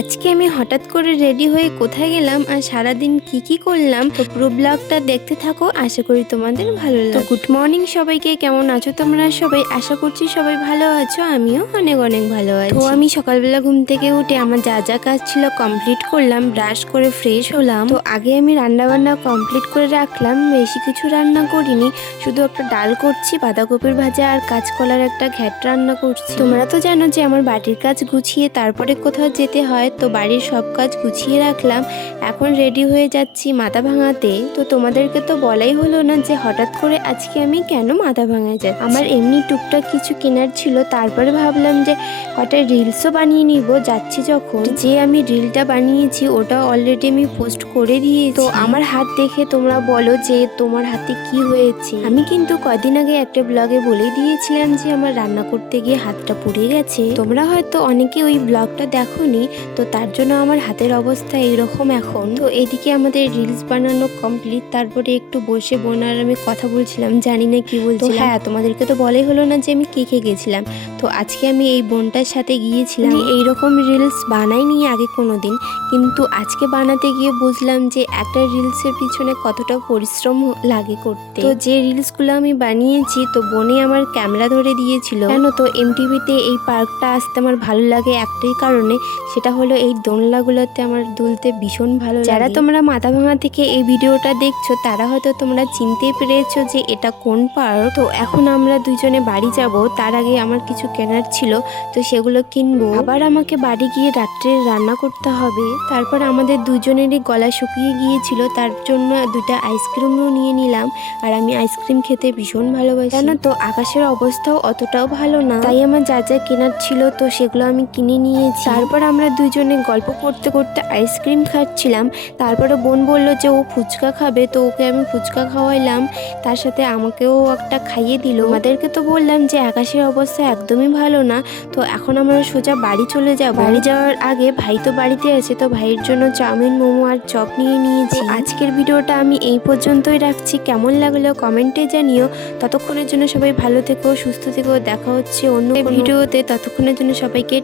আজকে আমি হঠাৎ করে রেডি হয়ে কোথায় গেলাম আর সারাদিন কি করলাম, তো পুরো ব্লগটা দেখতে থাকো। আশা করি তোমাদের ভালো লাগবে। তো গুড মর্নিং সবাইকে, কেমন আছো তোমরা সবাই? আশা করছি সবাই ভালো আছো, আমিও অনেক অনেক ভালো আছি। তো আমি সকালবেলা ঘুম থেকে উঠে আমার যা যা কাজ ছিল কমপ্লিট করলাম, ব্রাশ করে ফ্রেশ হলাম। তো আগে আমি রান্না বান্না কমপ্লিট করে রাখলাম, বেশি কিছু রান্না করিনি, শুধু একটা ডাল করছি, বাঁধাকপির ভাজা আর কাঁচকলার একটা ঘ্যাট রান্না করছি। তোমরা তো জানো যে আমার বাড়ির কাজ গুছিয়ে তারপরে কোথাও যেতে হয়, তো বাড়ির সব কাজ গুছিয়ে রাখলাম। এখন রেডি হয়ে যাচ্ছি মাথা ভাঙাতে। তো তোমাদেরকে তো বলাই হলো না যে হঠাৎ করে আজকে আমি কেন মাথা ভাঙায় যাচ্ছি। আমার এমনি টুকটাক কিছু কেনার ছিল, তারপরে ভাবলাম যে কটা রিলসও বানিয়ে নিব যাচ্ছি যখন। যে আমি রিলটা বানিয়েছি ওটা অলরেডি আমি পোস্ট করে দিয়েছি। তো আমার হাত দেখে তোমরা বলো যে তোমার হাতে কি হয়েছে। আমি কিন্তু কদিন আগে একটা ব্লগে বলে দিয়েছিলাম যে আমার রান্না করতে গিয়ে হাতটা পুড়ে গেছে। তোমরা হয়তো অনেকে ওই ব্লগটা দেখোনি, তো তার জন্য আমার হাতের অবস্থা এইরকম এখন। তো এদিকে আমাদের রিলস বানানো কমপ্লিট, তারপরে একটু বসে বোন আর আমি কথা বলছিলাম, জানি না কি বলছিলাম। হ্যাঁ, তোমাদেরকে তো বলাই হলো না যে আমি কে গেছিলাম। তো আজকে আমি এই বোনটার সাথে গিয়েছিলাম। এইরকম রিলস বানাইনি আগে কোনোদিন, কিন্তু আজকে বানাতে গিয়ে বুঝলাম যে একটা রিলসের পিছনে কতটা পরিশ্রম লাগে করতে। তো যে রিলসগুলো আমি বানিয়েছি, তো বোনে আমার ক্যামেরা ধরে দিয়েছিল। কেন তো এমটিভিতে এই পার্কটা আসতে আমার ভালো লাগে একটাই কারণে, সেটা হলো এই দোলনাগুলোতে আমার দুলতে ভীষণ ভালো লাগে। যারা তোমরা মাথা ভাঙা থেকে এই ভিডিওটা দেখছো তারা হয়তো তোমরা চিনতেই পেরেছো যে এটা কোন পার্ক। তো এখন আমরা দুজনে বাড়ি যাব, তার আগে আমার কিছু কেনার ছিল, তো সেগুলো কিনবো। আবার আমাকে বাড়ি গিয়ে রাত্রে রান্না করতে হবে। তারপর আমাদের দুজনেরই গলা শুকিয়ে গিয়েছিল, তার জন্য দুটা আইসক্রিমও নিয়ে নিলাম। আর আমি আইসক্রিম খেতে ভীষণ ভালোবাসি। জানো তো আকাশের অবস্থাও অতটাও ভালো না, তাই আমার যা যা কেনার ছিল তো সেগুলো আমি কিনে নিয়েছি। তারপর আমরা দুজনে গল্প করতে করতে আইসক্রিম খাচ্ছিলাম। তারপরে বোন বলল যে ও ফুচকা খাবে, তো ওকে আমি ফুচকা খাওয়াইলাম, তার সাথে আমাকেও একটা খাইয়ে দিল। আমাদেরকে তো বললাম যে আকাশের অবস্থা একদমই ভালো না, তো এখন আমরা সোজা বাড়ি চলে যাব। বাড়ি যাওয়ার আগে ভাই তো বাড়িতে আছে, তো ভাইয়ের জন্য চাউমিন, মোমো আর চপ নিয়ে নিয়েছি। আজকের ভিডিওটা আমি এই পর্যন্তই রাখছি, কেমন লাগলো কমেন্টে জানিও। ততক্ষণের জন্য সবাই ভালো থেকো, সুস্থ থেকো, দেখা হচ্ছে অন্য ভিডিওতে। ততক্ষণের জন্য সবাইকে